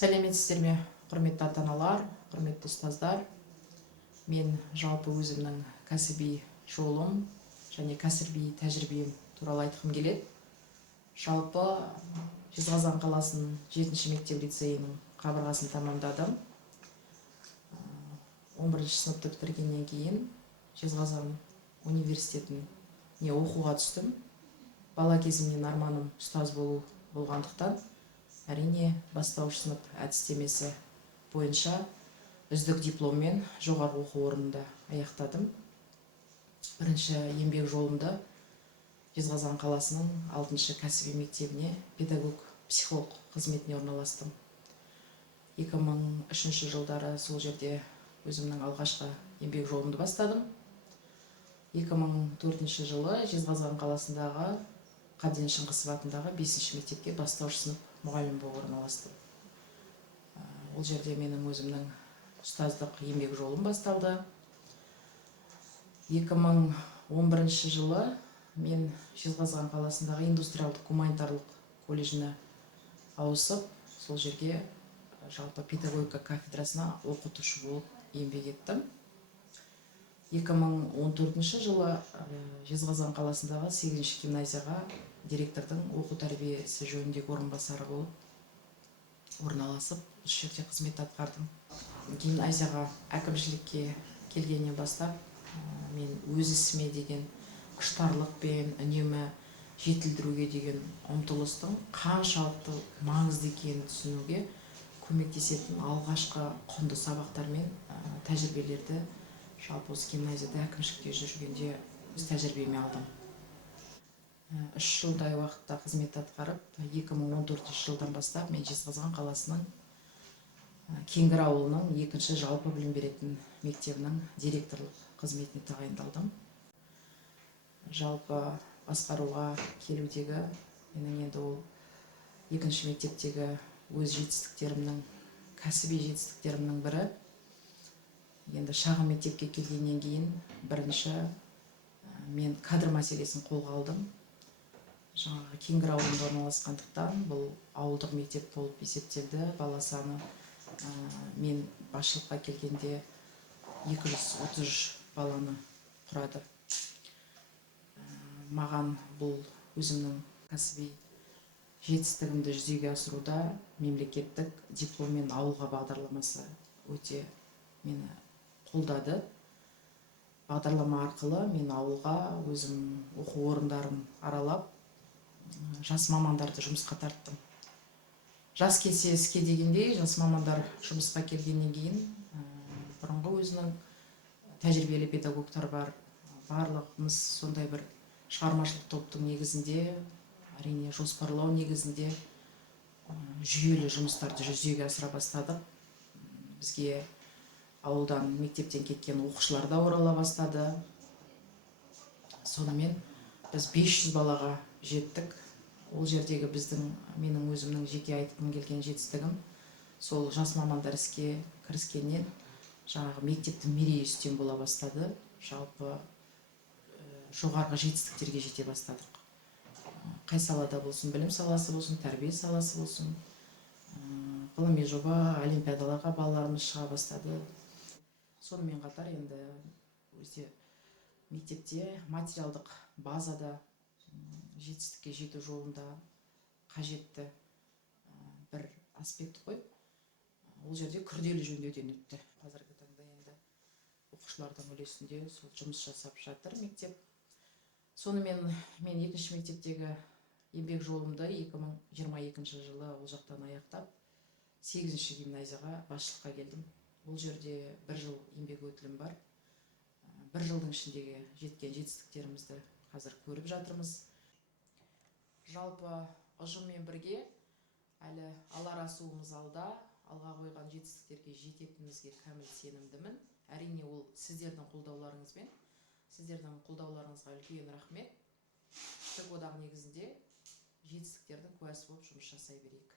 Сәлеметсіздер ме, құрметті ата-аналар, құрметті ұстаздар. Мен жалпы өзімнің кәсіби жолым және кәсіби тәжірибем туралы айтқым келеді. Жалпы Жезқазған қаласының 7-ші мектеп лицейінің қабырғасын тамамдадым. 11-ші сыныпты бітіргеннен кейін Жезқазған университетіне оқуға түстім. Бала кезімнен арманым ұстаз болғандықтан, әрине бастауыш сынып әдістемесі бойынша үздік дипломмен жоғарғы оқу орнында аяқтадым. Бірінші еңбек жолымда Жезқазған қаласының 6-шы кәсіби мектебіне педагог-психолог қызметіне орналастым. 2003 жылдары сол жерде өзімнің алғашқы еңбек жолымды бастадым. 2004 жылы Жезқазған қаласындағы Қабден Шыңғысов атындағы 5-ші мектепке бастауыш сынып мұғалім болып орналастым. Ол жерде менің өзімнің ұстаздық еңбек жолым басталды. 2011 жылы мен Жезқазған қаласындағы индустриалдық гуманитарлық колледжіне ауысып, сол жерге жалпы педагогика кафедрасына оқытушы болып еңбек еттім. 2014 жылы Жезқазған қаласындағы 8-ші гимназияға директордың оқу тәрбиесі жөніндегі орынбасары болып орналасып, осы жерде қызмет атқардым. Гимназияға әкімшілікке келгеннен бастап, мен өз ісіме деген құштарлықпен үнемі жетілдіруге деген ұмтылыстың қаншалықты маңызды екенін түсінуге көмектесетін алғашқы құнды сабақтар мен тәжірибелерді жалпы осы гимназияда әкімшілікте жүргенде өз тәжірибеме алдым. 3 жылдай уақытта қызмет атқарып, 2014 жылдан бастап мен Жезқазған қаласының Кеңгір ауылының 2-ші жалпы білім беретін мектебінің директорлық қызметіне тағайындалдым. Жалпы басқаруға келудегі менің енді ол 2-ші мектептегі өз жетістіктерімнің, кәсіби жетістіктерімнің бірі. Енді шағын мектепке келгеннен кейін бірінші мен кадр мәселесін қолға алдым. Жаңағы Кеңгір ауылында орналасқандықтан бұл ауылдық мектеп болып есептелді. Бала саны мен басшылыққа келгенде 233 баланы құрады. Маған бұл өзімнің кәсіби жетістігімді жүзеге асыруда мемлекеттік дипломмен ауылға бағдарламасы өте мені қолдады. Бағдарлама арқылы мен ауылға өзім оқу орындарын аралап, жас мамандарды жұмысқа тарттым. Жас келсе іске дегендей, жас мамандар жұмысқа келгеннен кейін бұрынғы өзінің тәжірибелі педагогтар бар. Барлығымыз сондай бір шығармашылық топтың негізінде, әрине жоспарлау негізінде жүйелі жұмыстарды жүзеге асыра бастадық. Бізге ауылдан, мектептен кеткен оқушылар да орала бастады. Сонымен біз 500 балаға жеттік. Ол жердегі менің өзімнің жеке айтқым келген жетістігім, сол жас мамандар іске кіріскеннен жаңағы мектептің мерейі үстем бола бастады. Жалпы жоғарғы жетістіктерге жете бастадық. Қай салада болсын, білім саласы болсын, тәрбие саласы болсын, ғылыми жоба, олимпиадаларға балаларымыз шыға бастады. Сонымен қатар енді өзде мектепте материалдық базада жетістікке жету жолында қажетті бір аспект қой. Ол жерде күрделі жөндеуден өтті. Қазіргі таңда енді оқушылардың үлесінде сол жұмыс жасап жатыр мектеп. Сонымен мен 2-ші мектептегі еңбек жолымды 2022 жылы ол жақтан аяқтап, 8-ші гимназияға басшылыққа келдім. Бұл жерде 1 жыл еңбек өтілім бар. 1 жылдың ішіндегі жеткен жетістіктерімізді қазір көріп жатырмыз. Жалпы ұжыммен бірге әлі алар асуымыз алда, алға қойған жетістіктерге жететінімізге кәміл сенімдімін. Әрине ол сіздердің қолдауларыңызбен. Сіздердің қолдауларыңызға үлкен рахмет. Тік одақ негізінде жетістіктердің куәсі болып жұмыс жасай берейік.